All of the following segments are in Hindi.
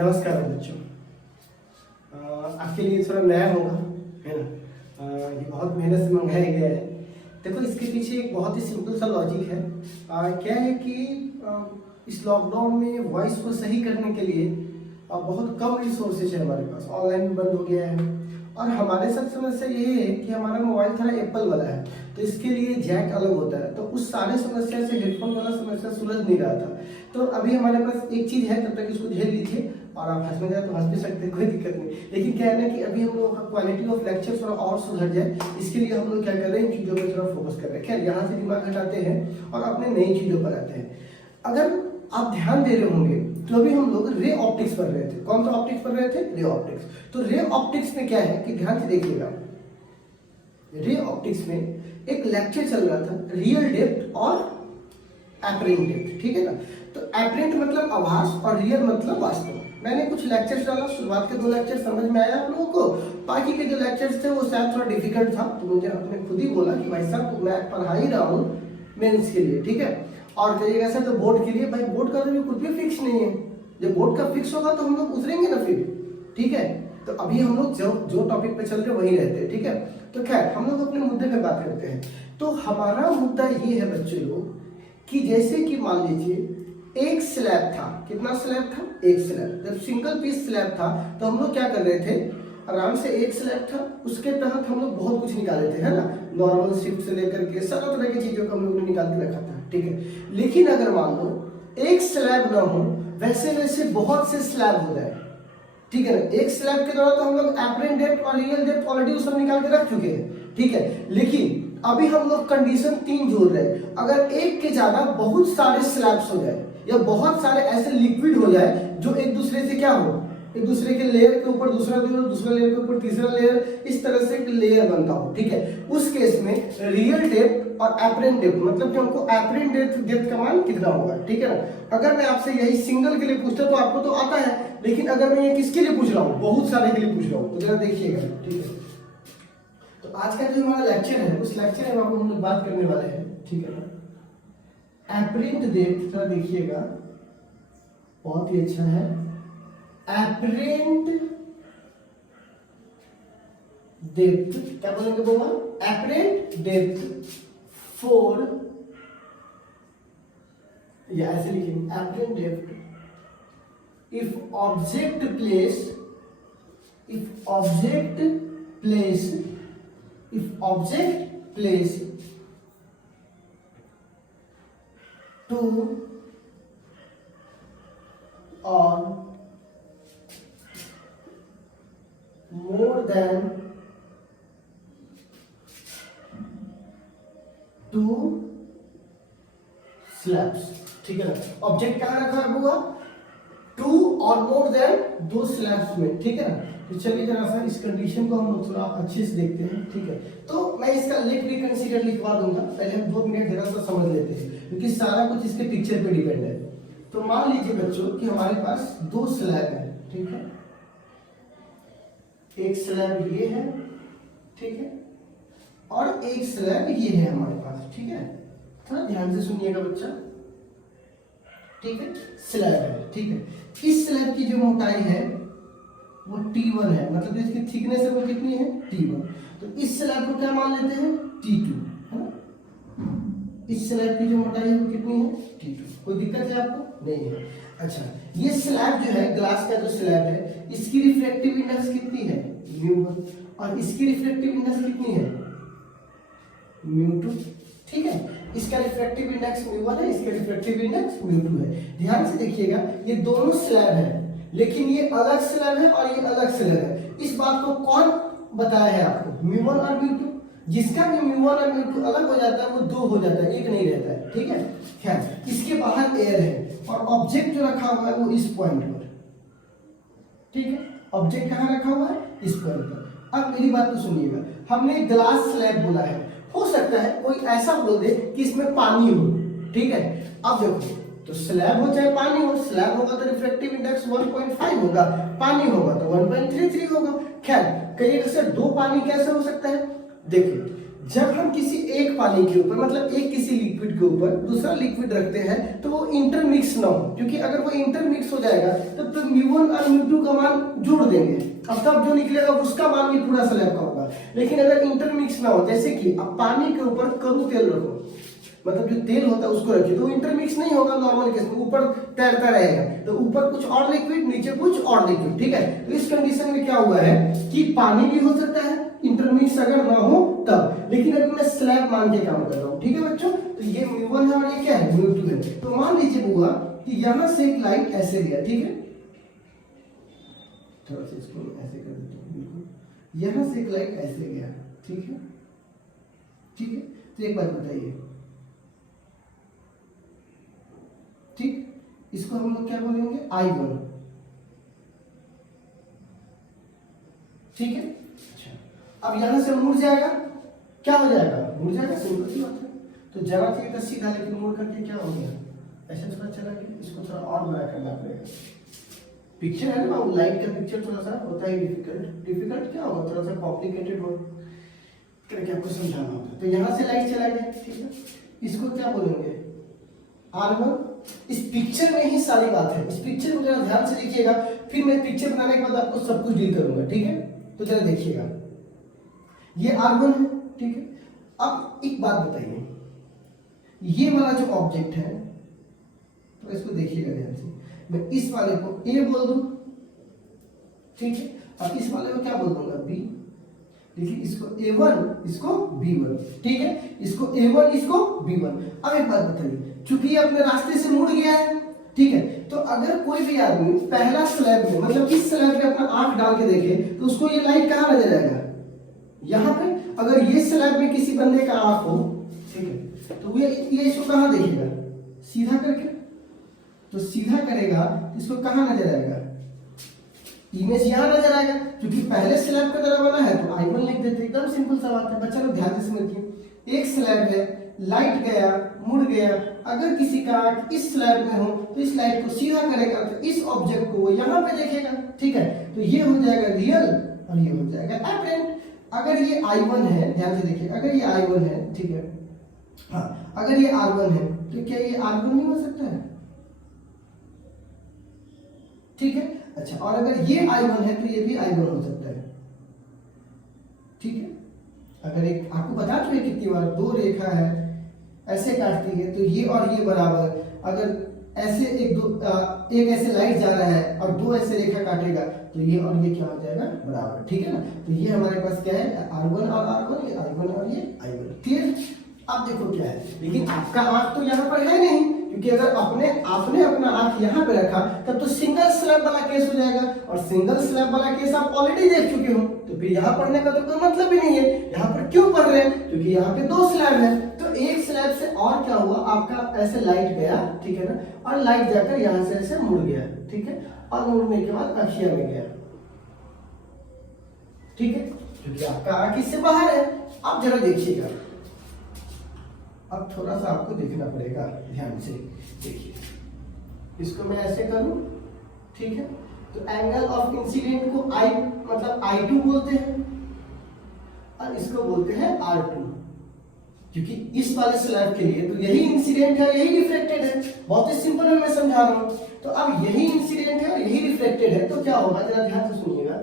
नमस्कार बच्चों। आपके लिए थोड़ा नया होगा, है ना। ये बहुत मेहनत से मंगाया गया है। देखो, इसके पीछे एक बहुत ही सिंपल सा लॉजिक है। क्या है कि इस लॉकडाउन में वॉइस को सही करने के लिए बहुत कम रिसोर्सेज है हमारे पास। ऑनलाइन भी बंद हो गया है और हमारे साथ समस्या ये है कि हमारा मोबाइल थोड़ा एप्पल वाला है, तो इसके लिए जैक अलग होता है। तो उस सारे समस्या से हेडफोन वाला समस्या सुलझ नहीं रहा था। तो अभी हमारे पास एक चीज़ है, तब तक इसको झेल लीजिए। और आप हंसने जाए तो हंस भी सकते हैं, कोई दिक्कत नहीं। लेकिन क्या है ना कि अभी हम लोगों का क्वालिटी ऑफ लेक्चर थोड़ा और सुधर जाए, इसके लिए हम लोग क्या कर रहे हैं, इन चीज़ों पर थोड़ा फोकस कर रहे हैं। खैर, यहाँ से दिमाग हटाते हैं और अपने नई चीज़ों पर आते हैं। अगर आप ध्यान दे रहे होंगे तो अभी हम लोग रे ऑप्टिक्स पढ़ रहे थे। कौन सा ऑप्टिक्स पढ़ रहे थे? Ray optics. तो रे ऑप्टिक्स में क्या है कि ध्यान से देखिएगा, रे ऑप्टिक्स में एक लेक्चर चल रहा था, रियल डेप्थ और एपरेंट डेप्थ, ठीक है ना। तो एपरेंट मतलब आभास और रियल मतलब वास्तव। मैंने कुछ लेक्चर्स डाला, शुरुआत के 2 लेक्चर समझ में आया आप लोगों को, बाकी के जो लेक्चर्स थे वो शायद थोड़ा डिफिकल्ट था। तो मुझे अपने खुद ही बोला कि भाई साहब मैं पढ़ा ही रहा हूँ मेंस के लिए, ठीक है। और कहिएगा सर तो बोर्ड के लिए, भाई बोर्ड का तो कुछ भी फिक्स नहीं है। जब बोर्ड का फिक्स होगा तो हम लोग उतरेंगे ना फिर, ठीक है। तो अभी हम लोग जो टॉपिक पे चल रहे वही रहते हैं, ठीक है। तो खैर, हम लोग अपने मुद्दे पे बात करते हैं। तो हमारा मुद्दा ये है बच्चे लोग कि जैसे कि मान लीजिए एक स्लैब था। कितना स्लैब था? एक स्लैब। जब सिंगल पीस स्लैब था तो हम लोग क्या कर रहे थे, आराम से एक स्लैब था, उसके तहत हम लोग बहुत कुछ निकाले थे, है ना। नॉर्मल शिफ्ट से लेकर के सारा तरह की चीजों को हम लोग ने निकाल के रखा था, ठीक है। लेकिन अगर मान लो एक स्लैब ना हो, वैसे वैसे बहुत से स्लैब हो जाए, ठीक है ना। एक स्लैब के दौरान तो हम लोग एपरेंट डेप्थ और रियल डेप्थ ऑलरेडी सब निकाल के रख चुके हैं, ठीक है। लेकिन अभी हम लोग कंडीशन 3 जोड़ रहे हैं। अगर एक के ज्यादा बहुत सारे स्लैब्स हो जाए या बहुत सारे ऐसे लिक्विड हो जाए जो एक दूसरे से क्या हो, एक दूसरे के लेयर के ऊपर दूसरा लेयर, दूसरा लेयर के ऊपर तीसरा लेयर, इस तरह से एक लेयर बनता हो, ठीक है। उस केस में रियल डेप्थ और एपरेंट डेप्थ, मतलब कि हमको एपरेंट डेप्थ का मान कितना होगा, ठीक है ना। अगर मैं आपसे यही सिंगल के लिए पूछता तो आपको तो आता है, लेकिन अगर मैं ये किसके लिए पूछ रहा हूँ, बहुत सारे के लिए पूछ रहा हूँ, तो जरा देखिएगा, ठीक है। तो आज का जो हमारा लेक्चर है, उस लेक्चर में हम लोग बात करने वाले हैं, ठीक है ना। एपरेंट डेप्थ का देखिएगा, बहुत ही अच्छा है। एपरेंट डेप्थ क्या बोलेंगे बोला? एपरेंट डेप्थ फॉर, या ऐसे लिखेंगे apparent depth if object place, if object place, if object place two or more than 2 slabs, ठीक है ना। ऑब्जेक्ट कहाँ रखा हुआ? 2 और मोर देन 2 स्लैब्स में, ठीक है ना। तो चलिए जरा सा इस कंडीशन को हम थोड़ा अच्छे से देखते हैं, ठीक है। तो मैं इसका लेट रिकंसीडर लिखवा दूंगा, पहले हम 2 मिनट जरा सा समझ लेते हैं, क्योंकि सारा कुछ इसके पिक्चर पे डिपेंड है। तो मान लीजिए बच्चों कि हमारे पास 2 स्लैब है, ठीक है। एक स्लैब ये है, ठीक है, और एक स्लैब ये है हमारे पास, ठीक है। थोड़ा ध्यान से सुनिएगा बच्चा, ठीक है। स्लैब है, ठीक है। इस स्लैब की जो मोटाई है वो T1 है, मतलब इसकी थिकनेस है वो कितनी है? T1। तो इस स्लैब को क्या मान लेते हैं? T2, है ना। इस स्लैब की जो मोटाई है वो कितनी है? T2। कोई दिक्कत है आपको? नहीं है। अच्छा, ये स्लैब जो है, ग्लास का जो स्लैब है, इसकी रिफ्रैक्टिव इंडेक्स कितनी है? μ1। और इसकी रिफ्रैक्टिव इंडेक्स कितनी है? μ2, ठीक है। इसका रिफ्रैक्टिव इंडेक्स μ1 है, इसका रिफ्रैक्टिव इंडेक्स μ2 है। ध्यान से देखिएगा, ये दोनों स्लैब है, लेकिन ये अलग स्लैब है और ये अलग स्लैब है। इस बात को कौन बताया है आपको? μ1 और μ2। जिसका भी μ1 और μ2 अलग हो जाता है वो 2 हो जाता है, एक नहीं रहता है, ठीक है। खैर, इसके बाहर एयर है और ऑब्जेक्ट जो रखा हुआ है वो इस पॉइंट पर, ठीक है। ऑब्जेक्ट कहाँ रखा हुआ है? इस पॉइंट पर। अब मेरी बात तो सुनिएगा, हमने ग्लास स्लैब बोला है, हो सकता है कोई ऐसा बोल दे कि इसमें पानी हो, ठीक है। अब देखो, तो स्लैब हो चाहे पानी हो, स्लैब होगा तो रिफ्रैक्टिव इंडेक्स 1.5 होगा, पानी होगा तो 1.33 होगा। खैर, कहिएगा सर 2 पानी कैसे हो सकता है? देखिए, जब हम किसी एक पानी के ऊपर मतलब एक किसी लिक्विड के ऊपर दूसरा लिक्विड रखते हैं तो वो इंटरमिक्स ना हो, क्योंकि अगर वो इंटरमिक्स हो जाएगा तब तो μ1 और μ2 का मान जोड़ देंगे, अब तब जो निकलेगा उसका मान भी पूरा स्लैब का होगा। लेकिन अगर इंटरमिक्स ना हो, जैसे कि अब पानी के ऊपर कड़ू तेल रखो, मतलब जो तेल होता है उसको रखिए, तो इंटरमिक्स नहीं होगा नॉर्मल केस में, ऊपर तैरता रहेगा, तो ऊपर कुछ और लिक्विड नीचे कुछ और लिक्विड, ठीक है। तो इस कंडीशन में क्या हुआ है कि पानी भी हो सकता है इंटरमिक्स अगर ना हो तब, लेकिन अभी मैं स्लैब मान के काम कर रहा हूँ, ठीक है बच्चों। तो ये μ1 है और ये क्या है μ2 है। तो मान लीजिए हुआ कि यहां से एक लाइट ऐसे गया, ठीक है, थोड़ा सा इसको ऐसे कर देता हूं, बिल्कुल यहां से एक लाइट ऐसे गया, ठीक है, ठीक है। तो एक बात बताइए, ठीक, इसको हम लोग क्या बोलेंगे I1, ठीक है। अच्छा, अब यहां से मुड़ जाएगा, क्या हो जाएगा, मुड़ जाएगा, सिंपल सी बात है। तो जाना चाहिए था सीधा, लेकिन मुड़ करके क्या हो गया, ऐसे थोड़ा चला गया, इसको थोड़ा और बड़ा करना पड़ेगा। पिक्चर है ना, लाइट का पिक्चर थोड़ा सा होता है डिफिकल्ट क्या होगा, थोड़ा सा कॉम्प्लिकेटेड हो करके आपको समझाना होता है। तो यहाँ से लाइट चला गया, ठीक है, इसको क्या बोलेंगे R1। इस पिक्चर में ही सारी बात है, इस पिक्चर को जरा ध्यान से देखिएगा, फिर मैं पिक्चर बनाने के बाद आपको सब कुछ डील करूंगा, ठीक है। तो जरा देखिएगा, ये R1 है, ठीक है। अब एक बात बताइए, ये वाला जो ऑब्जेक्ट है, तो इसको देखिएगा ध्यान से, मैं इस वाले को A बोल दूं, ठीक है, और इस वाले को क्या बोल दूंगा B, लेकिन इसको A1 इसको B1, ठीक है, इसको A1 इसको B1। अब एक बात बताइए, चूंकि ये अपने रास्ते से मुड़ गया है, ठीक है, तो अगर कोई भी आदमी पहला स्लैब में मतलब इस स्लैब में अपना आंख डाल के देखे तो उसको ये लाइट कहाँ नजर आएगा, यहाँ पे। अगर ये स्लैब में किसी बंदे का आंख हो, ठीक है, तो ये इसको कहाँ देखेगा, सीधा करके, तो सीधा करेगा तो इसको कहाँ नजर आएगा, इमेज यहाँ नजर आएगा, क्योंकि पहले स्लैब का तरह बना है तो I1 लिख देते, एकदम सिंपल सा बात है। बच्चा लोग ध्यान से समझिए, एक स्लैब है, लाइट गया मुड़ गया, अगर किसी का आंख इस स्लैब में हो तो इस लाइट को सीधा करेगा तो इस ऑब्जेक्ट को यहाँ पे देखेगा, ठीक है। तो ये हो जाएगा रियल और ये हो जाएगा एपरेंट। अगर ये I1 है, ध्यान से देखिए, अगर ये I1 है, ठीक है, हाँ, अगर ये R1 है तो क्या ये R1 नहीं हो सकता है, ठीक है। अच्छा, और अगर ये I1 है तो ये भी I1 हो सकता है, ठीक है। अगर एक आपको बता चुके कितनी बार, दो रेखा है ऐसे काटती है तो ये और ये बराबर, अगर ऐसे एक ऐसे लाइट जा रहा है और दो ऐसे रेखा काटेगा तो ये और ये क्या हो जाएगा, बराबर, ठीक है ना। तो ये हमारे पास क्या है, R1 और R1, ये I1 और ये I1, क्लियर। अब देखो क्या है, लेकिन आपका आंख तो यहाँ पर है नहीं, क्योंकि अगर आपने अपना आंख यहाँ पे रखा तब तो सिंगल स्लैब वाला केस हो जाएगा, और सिंगल स्लैब वाला केस आप ऑलरेडी देख चुके हो, तो फिर यहाँ पढ़ने का तो कोई मतलब ही नहीं है। यहाँ पर क्यों पढ़ रहे हैं, क्योंकि यहाँ पे दो स्लैब है, तो एक स्लैब से और क्या हुआ, आपका ऐसे लाइट गया, ठीक है ना, और लाइट जाकर यहाँ से ऐसे मुड़ गया, ठीक है, और मुड़ने के बाद अखिया में गया, ठीक है, क्योंकि आपका आंख इससे बाहर है। आप जरा देखिएगा, अब थोड़ा सा आपको देखना पड़ेगा, ध्यान से देखिए, इसको मैं ऐसे करूं, ठीक है, तो एंगल ऑफ इंसिडेंट को I मतलब I2 बोलते हैं और इसको बोलते हैं R2, क्योंकि इस वाले स्लैब के लिए तो यही इंसिडेंट है, यही रिफ्लेक्टेड है, बहुत ही सिंपल है, मैं समझा रहा हूं। तो अब यही इंसिडेंट है और यही रिफ्लेक्टेड है, तो क्या होगा, जरा ध्यान से सुनिएगा,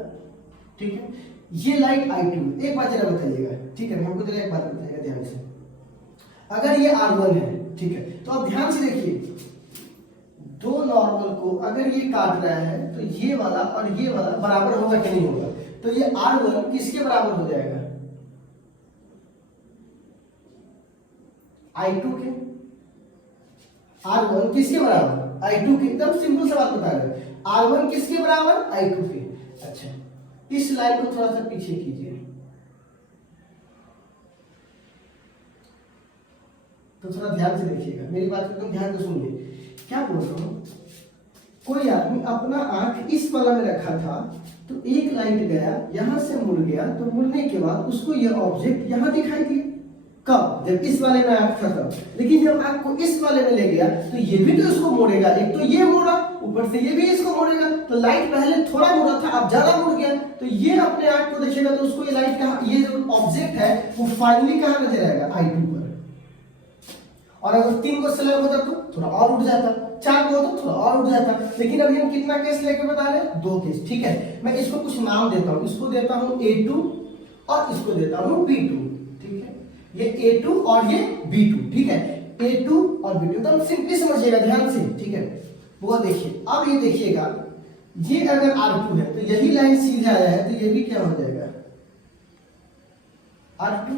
ठीक है। ये लाइट I2, एक बात जरा बताइएगा, ठीक है, हमको जरा एक बात बताइएगा ध्यान से, अगर ये R1 है, ठीक है, तो अब ध्यान से देखिए, दो नॉर्मल को अगर ये काट रहा है तो ये वाला और ये वाला बराबर होगा कि नहीं होगा, तो ये R1 किसके बराबर हो जाएगा, I2 के। R1 किसके बराबर, I2 के, एकदम सिंपल सा बात बता रहे हैं, R1 किसके बराबर, I2 के। अच्छा, इस लाइन को थोड़ा सा पीछे कीजिए, तो थोड़ा ध्यान से देखिएगा, मेरी बात को ध्यान से सुनिए, क्या बोल रहा हूं। कोई आदमी अपना आंख इस वाला में रखा था, तो एक लाइट गया, यहां से मुड़ गया, तो मुड़ने के बाद उसको यह ऑब्जेक्ट यहां दिखाई दिया, कब, जब इस वाले में आंख था तब। लेकिन जब आंख को इस वाले में ले गया तो ये भी तो उसको मोड़ेगा, एक तो ये मोड़ा, ऊपर से ये भी इसको मोड़ेगा, तो लाइट पहले थोड़ा मुड़ा था, अब ज्यादा मुड़ गया, तो ये अपने आप को देखेगा तो उसको ये लाइट का ये जो ऑब्जेक्ट है वो फाइनली कहाँ नजर आएगा, I2 पर। और अगर 3 को स्लैब होता तो थोड़ा और उठ जाता, 4 को होता थोड़ा और उठ जाता, लेकिन अभी हम कितना केस लेके बता रहे हैं, 2 केस। ठीक है, मैं इसको कुछ नाम देता हूँ, इसको देता हूँ A2 और इसको देता हूँ B2। ठीक है, ये A2 और ये B2। ठीक है, A2 और B2 तो सिंपली समझिएगा ध्यान से। ठीक है, वो देखिए, अब ये देखिएगा, ये अगर R2 है तो यही लाइन सीधा आया है तो ये भी क्या हो जाएगा, R2।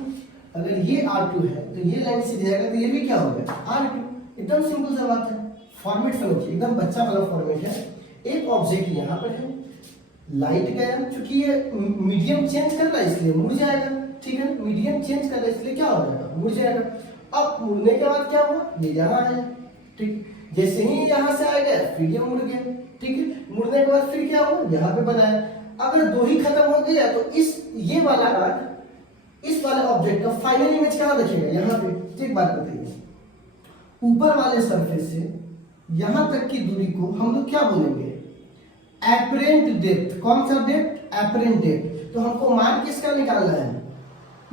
अगर ये R2 है तो ये लाइन सीधे आएगा तो ये भी क्या होगा, R2। एकदम सिंपल सा बात है। फॉर्मेट समझिए, एकदम बच्चा वाला फॉर्मेट है। एक ऑब्जेक्ट यहाँ पर है, लाइट गया, चूंकि ये मीडियम चेंज कर रहा है इसलिए मुड़ जाएगा। ठीक है, मीडियम चेंज कर रहा है इसलिए क्या हो जाएगा, मुड़ जाएगा। अब मुड़ने के बाद क्या हुआ, ये यहाँ आया। ठीक, जैसे ही यहाँ से आ गया फिर ये मुड़ गया। ठीक है, मुड़ने के बाद फिर क्या हुआ, यहाँ पे बनाया। अगर 2 ही खत्म हो गया तो इस ये वाला आर्क इस वाले ऑब्जेक्ट का फाइनल इमेज कहाँ दिखेगा, यहाँ पे। तो एक बात बताइए, ऊपर वाले सरफेस से यहां तक की दूरी को हम लोग क्या बोलेंगे, एपरेंट डेप्थ। कौन सा डेप्थ, एपरेंट डेप्थ। तो हमको मान किसका निकालना है,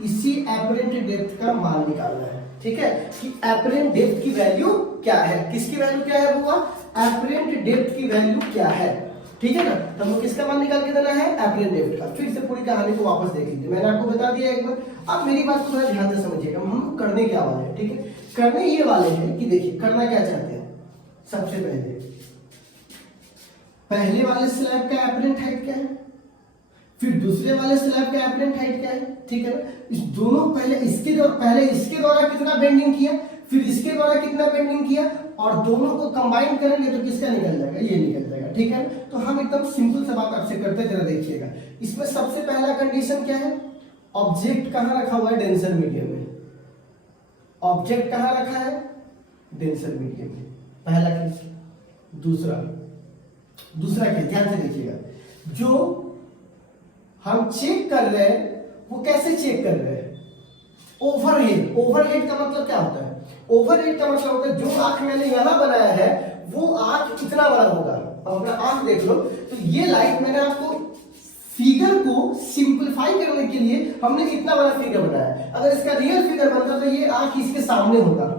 इसी एपरेंट डेप्थ का मान निकालना है। ठीक है, कि एपरेंट डेप्थ की वैल्यू क्या है, किसकी वैल्यू क्या है बुआ, एपरेंट डेप्थ की वैल्यू क्या है। ठीक है ना, तो हमको किसका मान निकाल के देना है, एपरेंट डेप्थ का। फिर से पूरी कहानी को वापस देख लीजिए, मैंने आपको बता दिया एक बार। अब मेरी बात को थोड़ा ध्यान से समझिएगा, हम करने क्या वाले हैं। ठीक है, करने ये वाले हैं कि देखिए करना क्या चाहते हैं। सबसे पहले वाले स्लैब का एपरेंट हाइट क्या है, फिर दूसरे वाले स्लैब का एपरेंट हाइट क्या है। ठीक है ना, इस दोनों पहले इसके द्वारा कितना बेंडिंग किया, फिर इसके द्वारा कितना बेंडिंग किया, और दोनों को कंबाइन करेंगे तो किसका निकल जाएगा, ये निकल जाएगा। ठीक है, तो हम एकदम सिंपल सा बात आपसे करते जरा देखिएगा। इसमें सबसे पहला कंडीशन क्या है, ऑब्जेक्ट कहां रखा हुआ है, डेंसर मीडियम में। ऑब्जेक्ट कहां रखा है, डेंसर मीडियम में, पहला केस। दूसरा केस ध्यान से देखिएगा, जो हम चेक कर रहे हैं वो कैसे चेक कर रहे हैं, ओवरहेड। ओवरहेड का मतलब क्या होता है, ओवरहेड का मतलब होता है जो आंख मैंने यहां बनाया है वो आंख इतना बड़ा होगा। अब अपना आंख देख लो, तो ये लाइट मैंने आपको फिगर को सिंपलीफाई करने के लिए हमने इतना बड़ा फिगर बनाया। अगर इसका रियल फिगर बनता तो ये आंख इसके सामने होता।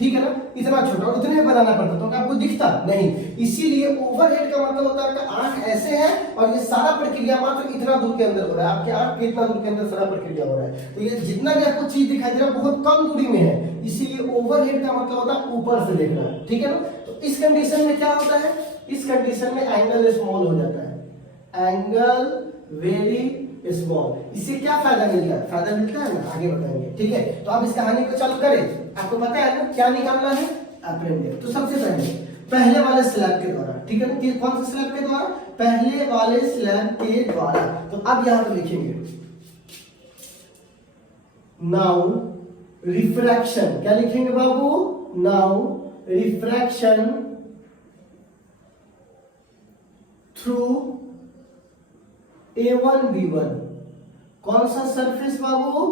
ठीक है ना, इतना छोटा, उतने में बनाना पड़ता तो आपको दिखता नहीं। इसीलिए ओवरहेड का मतलब होता है कि आंख ऐसे है और ये सारा प्रक्रिया मात्र इतना दूर के अंदर हो रहा है, आपके आंख के इतना दूर के अंदर सारा प्रक्रिया हो रहा है। तो ये जितना भी आपको चीज दिखाई दे रहा है बहुत कम दूरी में है, इसीलिए ओवरहेड का मतलब होता है ऊपर से देखना। ठीक है ना, तो इस कंडीशन में क्या होता है, इस कंडीशन में एंगल स्मॉल हो जाता है, एंगल वेरी स्मॉल। इससे क्या फायदा मिलता है, फायदा मिलता है ना, आगे बताएंगे। ठीक है, तो अब इस कहानी को चालू करें। आपको पता है ना क्या निकालना है, एपरेंट डेप्थ। तो सबसे पहले वाले स्लैब के द्वारा। ठीक है ना, कौन से स्लैब के द्वारा, पहले वाले स्लैब के द्वारा। तो अब यहां पर लिखेंगे नाउ रिफ्रैक्शन। क्या लिखेंगे बाबू, now refraction through A1 B1। कौन सा सरफेस बाबू,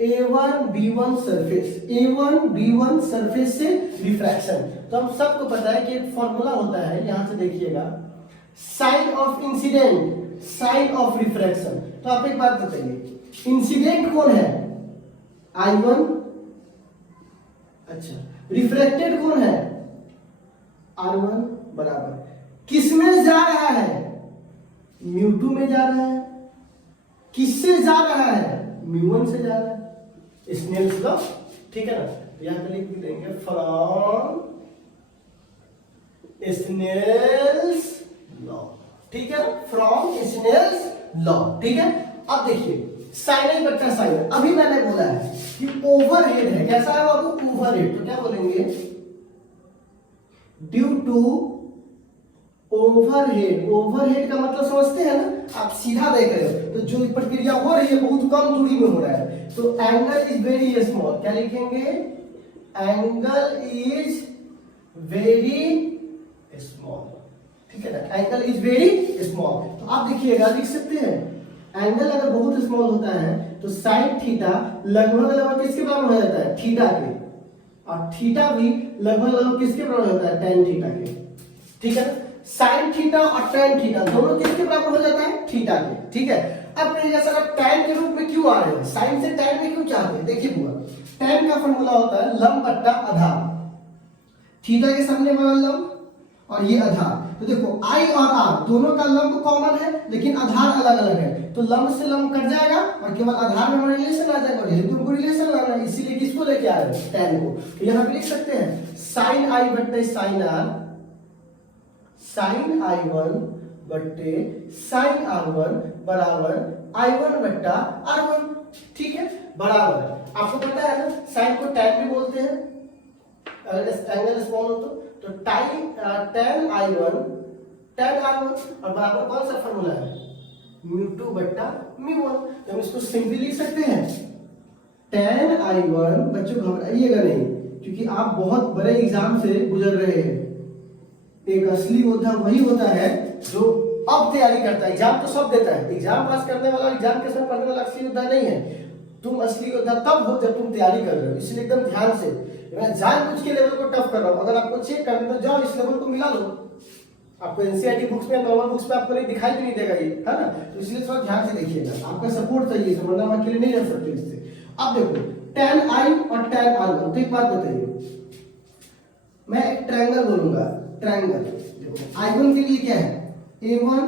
A1 B1 surface, A1 B1 surface से रिफ्रैक्शन। तो हम सबको पता है कि एक फॉर्मूला होता है, यहां से देखिएगा, sine of incidence, sine of refraction. तो आप एक बात बताइए, इंसिडेंट कौन है, I1। अच्छा, रिफ्रैक्टेड कौन है, R1 बराबर किसमें जा रहा है, μ2 में जा रहा है। किससे जा रहा है, μ1 से जा रहा है, स्नेल्स लॉ। ठीक है ना, तो यहां पे लिख देंगे फ्रॉम स्नेल्स लॉ। ठीक है, फ्रॉम स्नेल्स लॉ। ठीक है, अब देखिए साइन बच्चा साइन, अभी मैंने बोला है कि ओवरहेड है, कैसा है बाबू, ओवरहेड। तो क्या बोलेंगे, ड्यू टू ओवरहेड। ओवरहेड का मतलब समझते हैं ना, आप सीधा देख रहे हो तो जो प्रक्रिया हो रही है बहुत कम दूरी में हो रहा है, तो एंगल इज वेरी स्मॉल। क्या लिखेंगे, एंगल इज वेरी स्मॉल। ठीक है ना, एंगल इज वेरी स्मॉल। तो आप देखिएगा, लिख सकते हैं एंगल अगर बहुत स्मॉल होता है तो साइन थीटा लगभग किसके बराबर हो जाता है, थीटा के, और थीटा भी लगभग किसके बराबर होता है, टेन थीटा के। ठीक है ना, साइन थीटा और टेन थीटा दोनों किसके बराबर हो जाता है? थीटा के। ठीक है, अब कहिएगा सर अब tan के रूप में क्यों आ रहे हैं, साइन से tan में क्यों चाहते हैं? देखिए बुआ, tan का फॉर्मूला होता है लंब बट्टा आधार, थीटा के सामने वाला लंब और ये आधार। तो देखो I और R दोनों का लंब कॉमन है लेकिन आधार अलग अलग है, तो लंब से लंब कट जाएगा और केवल आधार में हमारा रिलेशन आ जाएगा, जेहेतु हमको रिलेशन लाना है इसीलिए किसको लेके आ रहे हैं? tan को। तो यहाँ पे लिख सकते हैं sin I बट्टे sin R, sin I1 बट्टे sin R1 बराबर I1 बट्टा R1। ठीक है, बराबर आपको पता है ना sin को tan भी बोलते हैं अगर एंगल स्मॉल हो तो tan I1 tan R1 और बराबर कौन सा फार्मूला है? μ2 बट्टा μ1। तो हम इसको सिंपली लिख सकते हैं tan I1, बच्चों घबराइएगा नहीं क्योंकि आप बहुत बड़े एग्जाम से गुजर रहे हैं। एक असली योद्धा वही होता है जो अब तैयारी करता है, एग्जाम तो सब देता है, एग्जाम पास करने वाला एग्जाम के समय पढ़ने वाला असली योद्धा नहीं है। तुम असली योद्धा तब हो जब तुम तैयारी कर रहे हो, इसलिए एकदम ध्यान से मैं जानबूझ के लेवल को टफ कर रहा हूँ। अगर आपको चेक करना तो जाओ इस लेवल को मिला लो, आपको एनसीईआरटी बुक्स में नॉर्मल बुक्स में आपको नहीं दिखाई भी नहीं देगा ये, है ना? तो इसलिए थोड़ा ध्यान से देखिएगा, आपका सपोर्ट चाहिए, वरना हम अकेले नहीं रह सकते इससे। अब देखो tan I और tan R1, तो एक बात बताइए, मैं एक ट्रायंगल बोलूंगा, ट्रायंगल देखो I1 के लिए क्या है? A1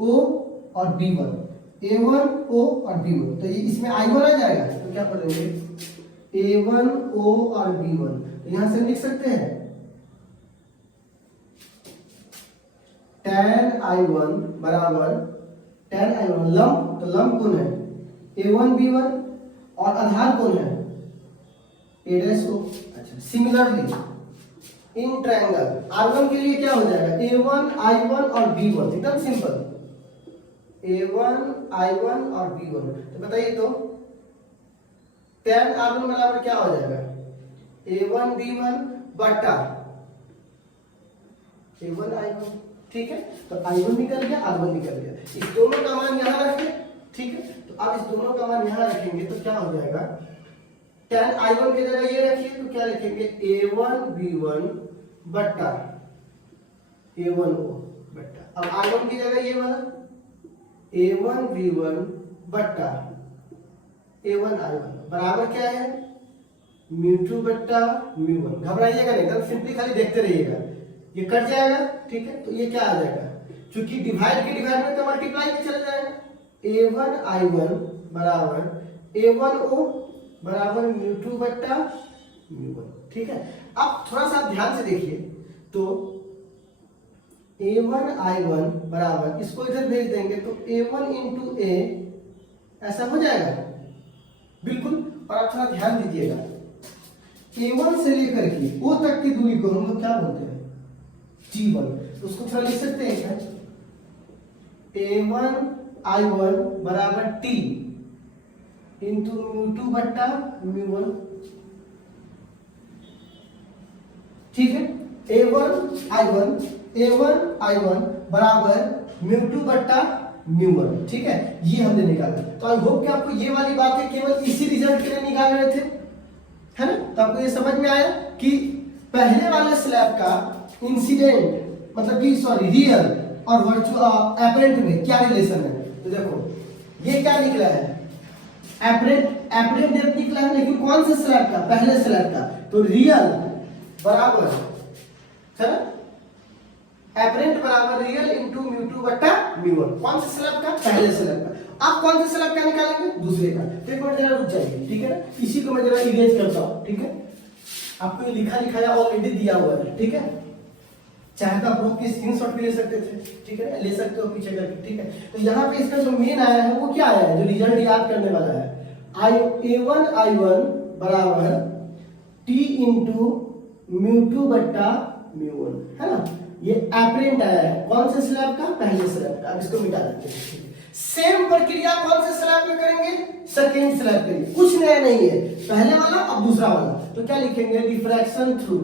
O और B1, A1 O और B1, तो ये इसमें I1 आ जाएगा तो क्या करेंगे? A1 O और B1, तो यहां से लिख सकते हैं tan I1 बराबर tan I1 लंब, तो लंब कौन है? A1 B1 और आधार कौन है? A dash O। अच्छा, सिमिलरली इन ट्रायंगल R1 के लिए क्या हो जाएगा? A1 I1 और B1, एकदम सिंपल, A1 I1 और B1। तो बताइए तो tan R1 बराबर क्या हो जाएगा? A1 B1 बटा A1 I1। ठीक है, तो I1 निकल गया, R1 निकल गया, इस दोनों का मान यहाँ रखें। ठीक है, तो अब इस दोनों का मान यहाँ रखेंगे तो क्या हो जाएगा? tan I1 की जगह ये रखिए तो क्या लिखेंगे? A1 B1 बट्टा A1 O बट्टा, अब I1 की जगह ये वाला A1 B1 बट्टा A1 I1 बराबर क्या है? μ2 बट्टा μ1। घबराइएगा नहीं, एकदम सिंपली खाली देखते रहिएगा, ये कट जाएगा। ठीक है, तो ये क्या आ जाएगा? क्योंकि डिवाइड के डिवाइड में तो मल्टीप्लाई में चला जाएगा, A1 I1 बराबर A1 O बराबर μ2 बट्टा μ1। ठीक है, अब थोड़ा सा ध्यान से देखिए तो A1 I1 बराबर, इसको इधर भेज देंगे तो A1 इंटू A ऐसा हो जाएगा बिल्कुल। और आप थोड़ा ध्यान दीजिएगा, A1 से लेकर के O तक की दूरी को हम लोग क्या बोलते हैं? T1। तो उसको थोड़ा लिख सकते हैं क्या? A1 I1 बराबर T इंटू μ2 बट्टा μ1। ठीक है, A1 I1 बराबर μ2 बट्टा μ1। ठीक है, ये हमने निकाला। तो आई होप कि आपको ये वाली बातें केवल इसी रिजल्ट के लिए निकाल रहे थे, है ना? तो आपको ये समझ में आया कि पहले वाले स्लैब का इंसिडेंट मतलब कि सॉरी रियल और वर्चुअल एपरेंट में क्या रिलेशन है। तो देखो ये क्या निकला है? एपरेंट डेप्थ निकला है, लेकिन कौन से स्लैब का? पहले स्लैब का। तो रियल बराबर है ना, एपरेंट बराबर रियल इंटू μ2 बट्टा μ1। कौन से स्लैब का? पहले स्लैब का। आप कौन से स्लैब का निकालेंगे? दूसरे का। तो एक बार जरा रुक जाइए, ठीक है ना? इसी को मैं जरा इरेज करता हूं, ठीक है? आपको ये लिखा लिखाया ऑलरेडी दिया हुआ है, ठीक है? चाहे तो आप बुक की स्क्रीनशॉट भी ले सकते थे, ठीक है, ले सकते हो पीछे करके, ठीक है? तो यहाँ पे इसका जो मेन आया है वो क्या आया है, जो रिजल्ट याद करने वाला है? A1 I1 बराबर T इंटू μ2 बट्टा μ1, है ना? ये एपरेंट आया है कौन से स्लैब का? पहले स्लैब का। अब इसको मिटा देते हैं। सेम प्रक्रिया कौन से स्लैब में करेंगे? सेकेंड स्लैब के लिए। कुछ नया नहीं है, पहले वाला अब दूसरा वाला। तो क्या लिखेंगे? Refraction through.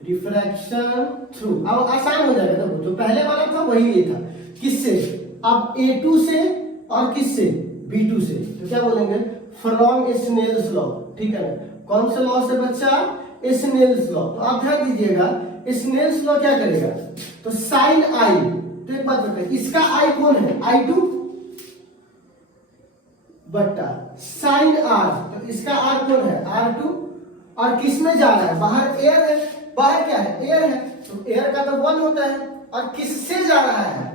रिफ्रैक्शन थ्रू अब आसान हो जाएगा ना, जो पहले वाला था वही ये था। किससे? अब A2 से और किससे? B2 से। तो क्या बोलेंगे? फ्रॉम स्नेल्स लॉ, ठीक है ना? कौन से लॉ से बच्चा? Snell's law. तो आप ध्यान दीजिएगा स्नेल्स लॉ क्या करेगा, तो साइन आई, तो एक बात बताइए इसका आई कौन है, I2 बट्टा साइन आर, तो इसका आर कौन है, R2, और किस में जा रहा है, बाहर एयर है, बाहर क्या है, एयर है, तो एयर का तो 1 होता है, और किससे जा रहा है,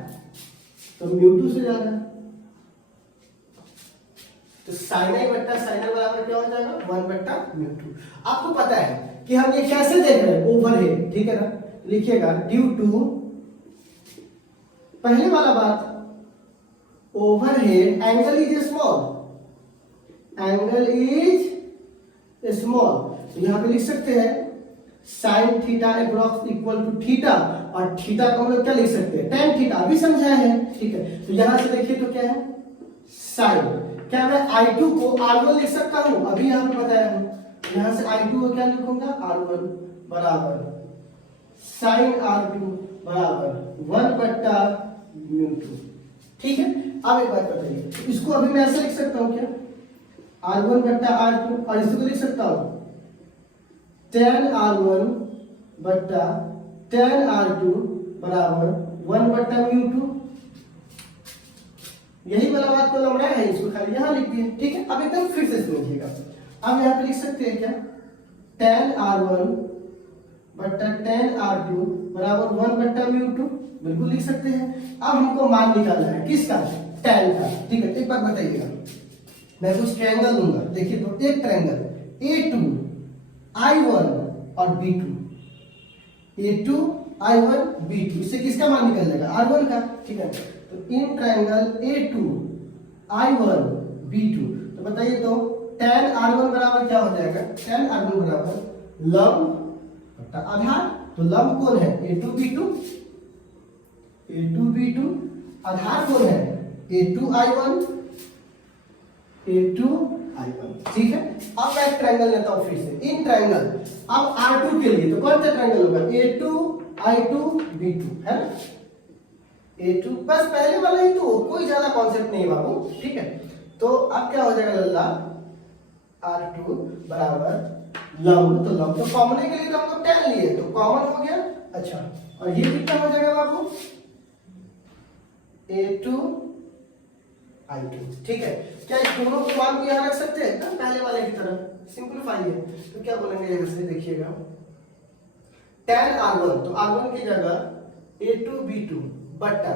तो μ2 से जा रहा है, तो साइन आई बट्टा साइन आर बराबर क्या हो जाएगा, 1 बट्टा μ2। आपको पता है कि हम ये कैसे देख रहे हैं, ओवरहेड, ठीक है ना, लिखिएगा ड्यू टू, पहले वाला बात, overhead angle is small, angle is small, तो यहां पे लिख सकते हैं sine theta approx equal to theta, और थीटा को हम लोग क्या लिख सकते हैं, tan थीटा, अभी समझाया है, ठीक है। तो यहां से देखिए तो क्या है, साइन, क्या मैं I2 को R1 लिख सकता हूं, अभी यहां पे बताया हूं, यहां से I2 को क्या लिखूंगा, R1 बराबर साइन R2 बराबर 1 बट्टा μ2, ठीक है। अब एक बात बताइए, इसको अभी मैं ऐसे लिख सकता हूं क्या, R1 बट्टा R2, और इसको लिख सकता हूं tan R1 बट्टा tan R2 बराबर 1 बट्टा μ2, यही वाला बात को लंबड़ा है, इसको खाली यहां लिख दिए, ठीक है। अब एकदम फिर से समझिएगा, अब यहां पे लिख सकते हैं क्या, tan R1 बट्टा tan R2 बराबर 1 बट्टा μ2, बिल्कुल लिख सकते हैं। अब हमको मान निकालना है किसका, tan का, ठीक है। एक बात बताइएगा, मैं कुछ ट्रायंगल लूंगा, देखिए तो एक ट्रायंगल A2 I1 और B2, A2 I1 B2, इससे किसका मान निकल जाएगा, R1 का, ठीक है। तो in triangle A2 I1 B2, तो बताइए तो tan R1 बराबर क्या हो जाएगा, tan R1 बराबर लंब बट्टा आधार, तो लंब कौन है, A2 B2, A2 B2, आधार कौन है, A2 I1, A2 I1, ठीक है। अब मैं एक ट्रायंगल लेता हूं फिर से, इन ट्रायंगल, अब R2 के लिए तो कौन सा ट्रायंगल होगा, A2 I2 B2, है ना, A2, बस पहले वाला ही, तो कोई ज्यादा कॉन्सेप्ट नहीं है बाबू, ठीक है। तो अब क्या हो जाएगा लल्ला, R2 बराबर लंब, तो लंब तो कॉमन के लिए तो हम लोग tan लिए, तो कॉमन हो गया, अच्छा, और ये कितना हो जाएगा बाबू, A2 I2, ठीक है। क्या इस दोनों को मान को यहां रख सकते हैं ना, पहले वाले की तरह, सिंपलीफाई है, तो क्या बोलेंगे यहां से, देखिएगा tan R1, तो R1 की जगह A2 B2 बट्टा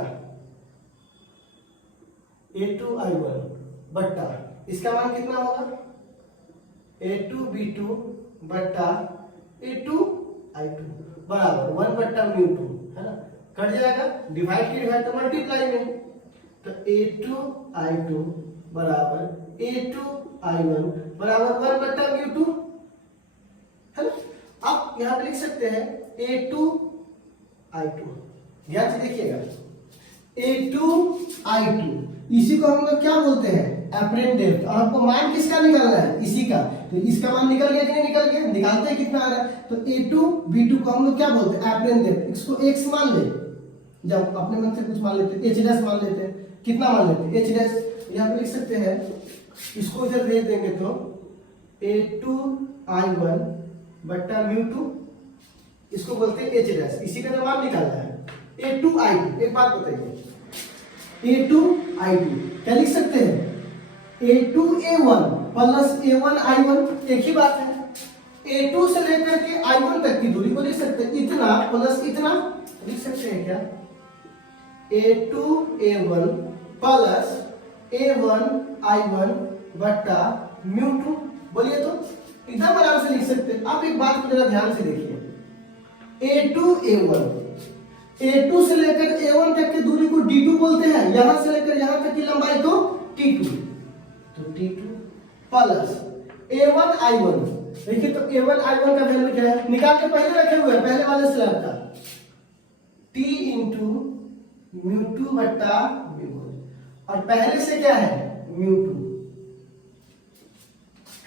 A2 I1 बट्टा, इसका मान कितना होगा, A2 B2 बट्टा A2 I2 बराबर 1 बट्टा μ2, है ना, कट जाएगा, डिवाइड की डिवाइड तो मल्टीप्लाई में, तो A2 I2 बराबर A2 I1 बराबर 1 बट्टा μ2, है ना। अब यहां पे लिख सकते हैं A2 I2, ध्यान से देखिएगा, A2 I2, इसी को हम लोग क्या बोलते हैं, एपरेंट डेप्थ, और आपको मान किसका निकालना है, इसी का, तो इसका मान निकल गया कि नहीं निकल गया, निकालते हैं कितना आ रहा है, तो A2 B2 को हम लोग क्या बोलते हैं, एपरेंट डेप्थ, इसको x मान ले, जब अपने मन से कुछ मान लेते हैं, h डैश मान लेते हैं, कितना मान लेते हैं, h डैश, यहां पे लिख सकते हैं, इसको इधर भेज देंगे तो A2 I1 बट्टा μ2, इसको बोलते हैं h डैश, इसी का तो मान निकालना है, A2 I2, एक बात बताइए, A2 I2 क्या लिख सकते हैं, A2 A1 plus A1 I1, एक ही बात है, A2 से लेकर के I1 तक की दूरी को लिख सकते हैं, इतना प्लस इतना, लिख सकते हैं क्या, A2 A1 plus A1 I1 बट्टा μ2, बोलिए तो इधर बराबर से लिख सकते हैं। अब एक बात को जरा ध्यान से देखिए, A2 A1, A2 से लेकर A1 तक की दूरी को D2 बोलते हैं, यहां से लेकर यहां तक की लंबाई को T2, तो T2 प्लस A1 I1, देखिए तो A1 I1 का वैल्यू क्या है, निकाल के पहले रखे हुए हैं, पहले वाले स्लैब का, T इंटू μ2 बट्टा μ1, और पहले से क्या है μ2,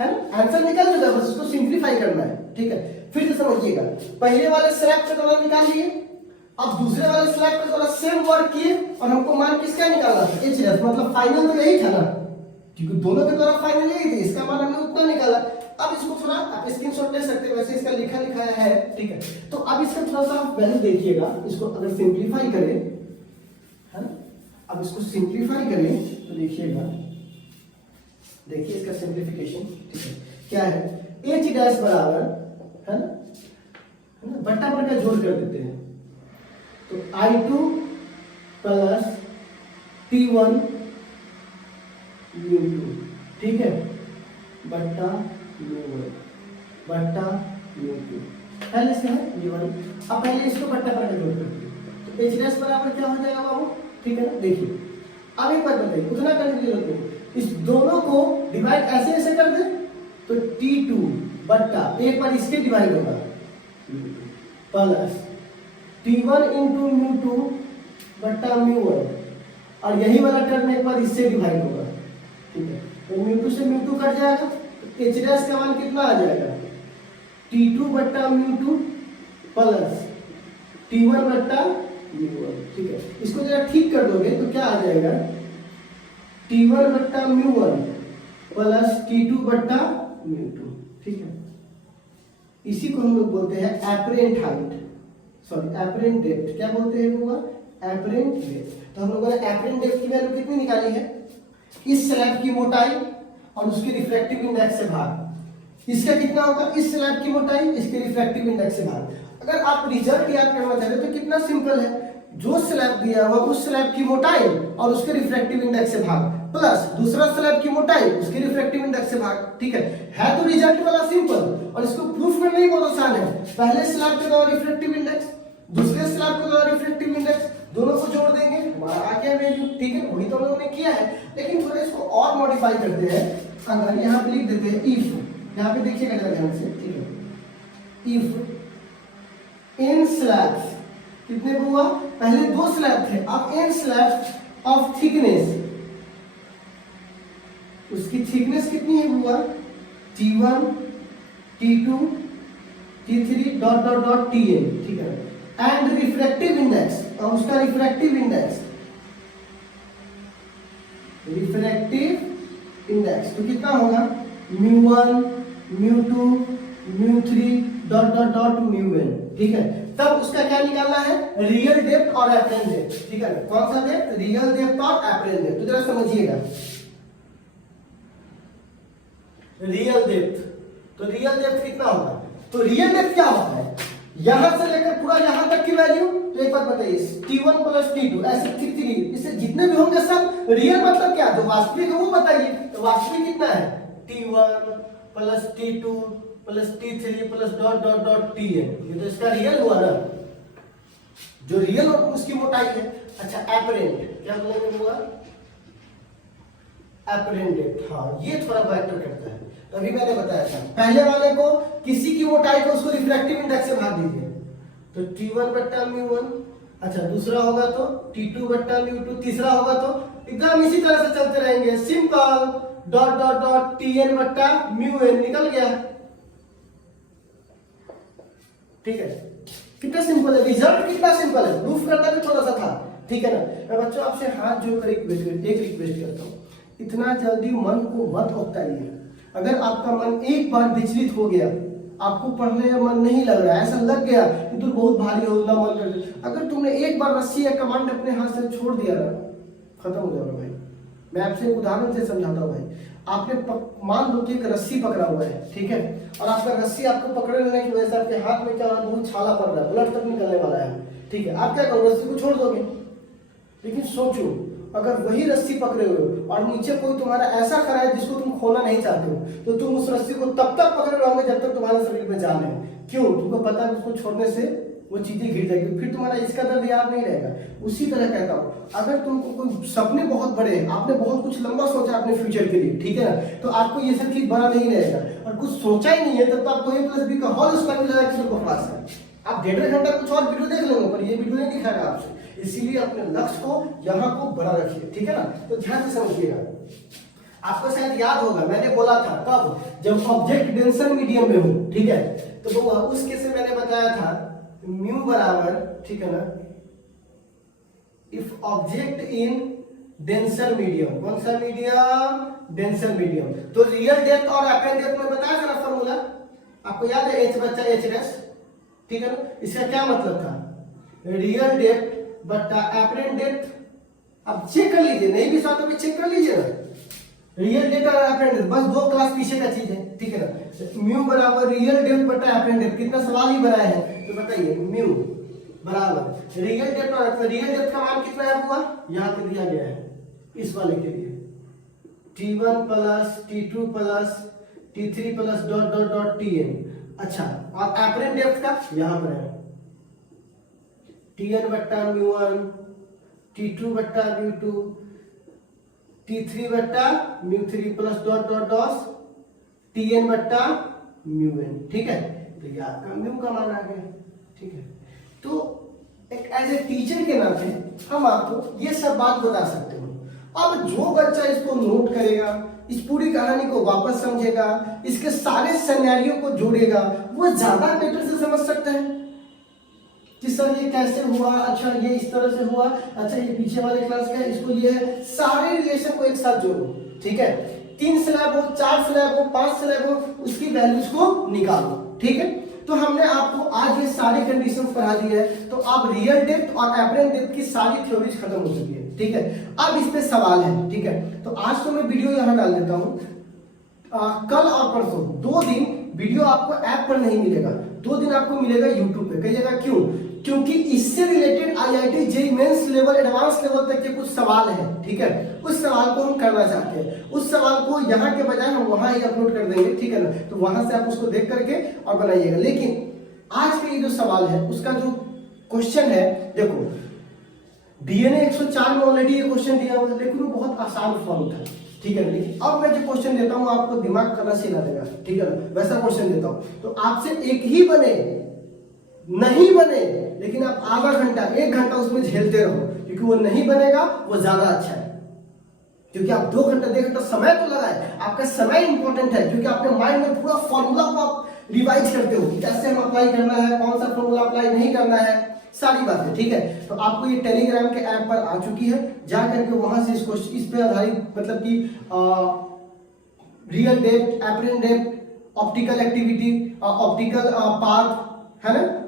है ना, आंसर निकल चुका, बस इसको सिंपलीफाई करना है, ठीक है। फिर से समझिएगा, पहले वाले स्लैब पे थोड़ा निकाल लिए, अब दूसरे वाले स्लैब पे थोड़ा सेम वर्क किए, और हमको मान किसका निकालना था, h डैश, मतलब फाइनल तो यही था ना, क्योंकि दोनों के द्वारा फाइनल यही थे, इसका मान हमने उतना निकाला, अब इसको थोड़ा आप स्क्रीनशॉट ले सकते हैं, वैसे इसका लिखा है, ठीक है। तो अब इसका थोड़ा सा आप वैल्यू देखिएगा, इसको अगर सिंप्लीफाई करें, है ना, अब इसको सिंप्लीफाई करें तो देखिएगा, देखिए इसका सिंप्लीफिकेशन, ठीक है, क्या है, एच डैश बराबर, है ना, बट्टा पर का जोड़ कर देते हैं, तो I2 प्लस T1 U2, ठीक है, बट्टा U1 बट्टा U2, पहले से है U1। अब पहले इसको बट्टा पर का जोड़ करते हैं, तो एच डैश बराबर क्या हो जाएगा बाबू, ठीक है ना। देखिए अब एक बात बताइए, उतना करने की जरूरत नहीं, इस दोनों को डिवाइड ऐसे कर दे, तो T2 बट्टा एक बार इसके डिवाइड होगा प्लस T1 इंटू μ2 बट्टा μ1, और यही वाला टर्म एक बार इससे डिवाइड होगा, ठीक है, तो μ2 से μ2 कट जाएगा, तो एच डैश का मान कितना आ जाएगा, T2 बट्टा μ2 प्लस T1 बट्टा μ1, ठीक है। इसको जरा ठीक कर दोगे तो क्या आ जाएगा, T1 बट्टा μ1 प्लस T2 बट्टा μ2, ठीक है। इसी को हम लोग बोलते हैं apparent height, sorry apparent depth, क्या बोलते हैं वो, एपरेंट डेप्थ। तो हम लोगों ने एपरेंट डेप्थ की वैल्यू कितनी निकाली है, इस स्लैब की मोटाई और उसके रिफ्रैक्टिव इंडेक्स से भाग, इसका कितना होगा, इस स्लैब की मोटाई इसके रिफ्रैक्टिव इंडेक्स से भाग। अगर आप रिजल्ट याद करना चाहते हैं तो कितना सिंपल है, जो स्लैब दिया हुआ उस स्लैब की मोटाई और उसके रिफ्रैक्टिव इंडेक्स से भाग, प्लस दूसरा स्लैब की मोटाई उसके रिफ्रैक्टिव इंडेक्स से भाग, ठीक है तो रिजल्ट वाला सिंपल, और इसको प्रूफ करना ही बहुत आसान है। पहले स्लैब के द्वारा रिफ्रैक्टिव इंडेक्स, दूसरे स्लैब के द्वारा रिफ्रैक्टिव इंडेक्स, दोनों को जोड़ देंगे, हमारा आ गया वैल्यू, ठीक है, वही तो हम लोगों ने किया है, लेकिन थोड़ा इसको और मॉडिफाई करते हैं। अगर यहाँ पे लिख देते हैं इफ, यहाँ पे देखिएगा जरा ध्यान से, ठीक है, इफ इन स्लैब्स, कितने हुआ, पहले दो स्लैब थे, अब इन स्लैब्स ऑफ थिकनेस, उसकी थिकनेस कितनी है हुआ, T1 T2 T3 dot dot dot Tn, ठीक है, एंड रिफ्रैक्टिव इंडेक्स, और उसका रिफ्रैक्टिव इंडेक्स, तो कितना होगा, μ1 μ2 μ3 डॉट डॉट डॉट μn, ठीक है। तब उसका क्या निकालना है, रियल डेप्थ और एपरेंट डेप्थ, ठीक है, कौन सा डेप्थ, रियल डेप्थ और एपरेंट डेप्थ। तो जरा समझिएगा, रियल डेप्थ, तो रियल डेप्थ कितना होगा, तो रियल डेप्थ क्या होता है, यहां से लेकर पूरा यहां तक की वैल्यू, तो एक बात बताइए, T1 प्लस T2 ऐसे ठीक इससे जितने भी होंगे सब रियल, मतलब क्या, जो वास्तविक है वो बताइए, तो वास्तविक कितना है, T1 plus T2 plus T3 plus dot dot dot Tn, ये तो इसका रियल हुआ ना, जो रियल उसकी मोटाई है। अच्छा एपरेंट क्या बोलेंगे हुआ, एपरेंट डेप्थ, हाँ ये थोड़ा मैटर करता है, तभी मैंने बताया था, पहले वाले को किसी की मोटाई को उसको रिफ्रैक्टिव इंडेक्स से भाग दीजिए, तो T1 बट्टा μ1, अच्छा दूसरा होगा तो T2 बट्टा μ2, तीसरा होगा तो एकदम इसी तरह से चलते रहेंगे, simple dot dot dot Tn बट्टा μn, निकल गया, ठीक है, कितना सिंपल है, रिजल्ट कितना सिंपल है, प्रूफ करना भी थोड़ा सा था, ठीक है ना। मैं बच्चों आपसे हाथ जोड़कर एक रिक्वेस्ट करता हूँ, इतना जल्दी मन को मत उकताइए। अगर आपका मन एक बार विचलित हो गया, आपको पढ़ने में मन नहीं लग रहा है, ऐसा लग गया कि तुम बहुत भारी हो ना मन कर, अगर तुमने एक बार रस्सी या कमांड अपने हाथ से छोड़ दिया ना, खत्म हो जाओगे भाई। मैं आपसे एक उदाहरण से समझाता हूँ भाई, आपने मान लो कि एक रस्सी पकड़ा हुआ है, ठीक है, और आपका रस्सी आपको पकड़े रहने की वजह से आपके हाथ में क्या बहुत छाला पड़ रहा है, ब्लड तक निकलने वाला है, ठीक है, आप क्या करोगे, रस्सी को छोड़ दोगे। लेकिन सोचो अगर वही रस्सी पकड़े हुए हो और नीचे कोई तुम्हारा ऐसा खड़ा है जिसको तुम खोना नहीं चाहते हो, तो तुम उस रस्सी को तब तक पकड़े रहोगे जब तक तुम्हारे शरीर में जान है। क्यों? तुमको पता है उसको छोड़ने से वो चीजें गिर जाएगी, फिर तुम्हारा इसका दर्द याद नहीं रहेगा। उसी तरह कहता हूँ, अगर तुमको कोई सपने बहुत बड़े हैं, आपने बहुत कुछ लंबा सोचा अपने फ्यूचर के लिए, ठीक है ना, तो आपको ये सब चीज बड़ा नहीं रहेगा, और कुछ सोचा ही नहीं है तब तो आपको A+B का होल स्क्वायर मिल जाएगा किसी को क्लास है। आप 1.5 घंटा कुछ और वीडियो देख लेंगे, पर ये वीडियो नहीं दिखाएगा आपसे, इसीलिए अपने लक्ष्य को यहाँ को बड़ा रखिए, ठीक है ना। तो ध्यान से समझिएगा, आपको शायद याद होगा मैंने बोला था कब, जब ऑब्जेक्ट डेंसर मीडियम में हो, ठीक है, तो वो उस केस में मैंने बताया था म्यू बराबर, ठीक है ना, if object in denser medium. कौन सा मीडियम? Denser medium. तो रियल डेप्थ और अपरेंट डेप्थ में बताया था ना फॉर्मूला, आपको याद है? एच बच्चा एच डैश, ठीक है ना? इसका क्या मतलब था? रियल डेप्थ बट्टा अपरेंट डेप्थ। अब चेक कर लीजिए, नहीं भी साथ में चेक कर लीजिए ना। रियल डेप्थ और अपरेंट डेप्थ बस 2 क्लास पीछे का चीज है, ठीक है ना? म्यू बराबर रियल डेप्थ बट्टा अपरेंट डेप्थ। कितना सवाल ही बनाए हैं, तो बताइए। म्यू बराबर रियल डेप्थ और रियल डेप्थ का मान कितना है हुआ? यहाँ पे दिया गया है इस वाले के लिए T1 plus T2 plus T3 plus dot dot dot Tn। अच्छा, और अपरेंट डेप्थ का यहाँ पर है Tn बट्टा म्यू1, T2 बट्टा म्यू2, T3 बट्टा म्यू3 plus dot dot dot Tn बट्टा म्यूn, ठीक है? तो ये आपका म्यू का मान आ गया, ठीक है? तो एक एज ए टीचर के नाते हम आपको ये सब बात बता सकते हैं। अब जो बच्चा इसको नोट करेगा, इस पूरी कहानी को वापस समझेगा, इसके सारे सिनेरियो को जोड़ेगा, वो ज्यादा बेटर से समझ सकता है कि सर ये कैसे हुआ, अच्छा ये इस तरह से हुआ, अच्छा ये पीछे वाले क्लास का है, इसको ये है। सारे रिलेशन को एक साथ जोड़ो, ठीक है? 3 स्लैब हो, 4 स्लैब हो, 5 स्लैब हो, उसकी वैल्यूज को निकालो, ठीक है? तो हमने आपको आज ये सारे कंडीशंस पढ़ा दी है। तो अब रियल डेप्थ और अपरेंट डेप्थ की सारी थ्योरीज खत्म हो चुकी है, ठीक है? अब इस पे सवाल है, ठीक है? तो आज तो मैं वीडियो यहाँ डाल देता हूँ। कल और परसों 2 दिन वीडियो आपको ऐप पर नहीं मिलेगा, 2 दिन आपको मिलेगा यूट्यूब पे। कहिएगा क्यों? क्योंकि इससे related IIT JEE mains level, advance level तक के कुछ सवाल हैं, ठीक है? उस सवाल को हम करना चाहते हैं। उस सवाल को यहाँ के बजाय हम वहां ही अपलोड कर देंगे, ठीक है ना? तो वहां से आप उसको देख करके और बनाइएगा। लेकिन आज के ये जो सवाल है उसका जो क्वेश्चन है, देखो डीएनए 104 में ऑलरेडी ये क्वेश्चन दिया हुआ है, लेकिन वो बहुत आसान फॉर्म था, ठीक है? लेकिन अब मैं जो क्वेश्चन देता हूँ आपको दिमाग करना सिखा देगा, ठीक है ना? वैसा क्वेश्चन देता हूँ। तो आपसे एक ही बने, नहीं बने, लेकिन आप आधा घंटा 1 घंटा उसमें झेलते रहो, क्योंकि वो नहीं बनेगा वो ज्यादा अच्छा है। क्योंकि आप 2 घंटा 1.5 घंटा समय तो लगाए, आपका समय इंपॉर्टेंट है, क्योंकि आपके माइंड में पूरा फॉर्मूला को आप रिवाइज करते हो, कैसे हम अप्लाई करना है, कौन सा फॉर्मूला अप्लाई नहीं करना है, सारी बातें, ठीक है? तो आपको ये टेलीग्राम के ऐप पर आ चुकी है, जा करके वहां से इस पे आधारित मतलब कि real depth, apparent depth, optical activity, optical path, है ना,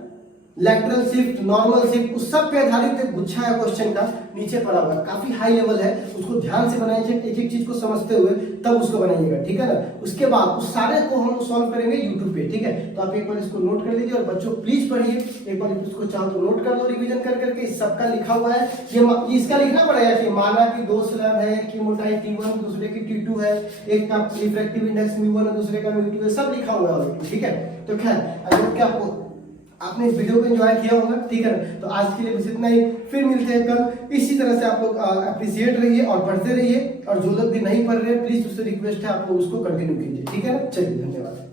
लैटरल शिफ्ट, नॉर्मल शिफ्ट, उस सब पे आधारित एक गुच्छा है क्वेश्चन का, नीचे पड़ा हुआ है, काफी हाई लेवल है। उसको ध्यान से बनाइए, एक एक चीज को समझते हुए तब उसको बनाइएगा, ठीक है ना? उसके बाद उस सारे को हम सॉल्व करेंगे यूट्यूब पे, ठीक है? तो आप एक बार इसको नोट कर लीजिए और बच्चों प्लीज पढ़िए, एक बार इसको चाहो तो नोट कर लो रिवीजन कर करके। इस सबका लिखा हुआ है, ये इसका लिखना पड़ेगा कि माना कि 2 स्लैब है, की मोटाई T1, दूसरे की T2 है, एक का रिफ्रैक्टिव इंडेक्स म्यू1 है, दूसरे का म्यू2 है, सब लिखा हुआ है, ठीक है? तो खैर अगर क्या आपने इस वीडियो को एंजॉय किया होगा, ठीक है ना? तो आज के लिए बस इतना ही, फिर मिलते हैं कल। इसी तरह से आप लोग अप्रिशिएट रहिए और पढ़ते रहिए, और जो लोग भी नहीं पढ़ रहे प्लीज उससे रिक्वेस्ट है आप लोग उसको कंटिन्यू कीजिए, ठीक है ना? चलिए, धन्यवाद।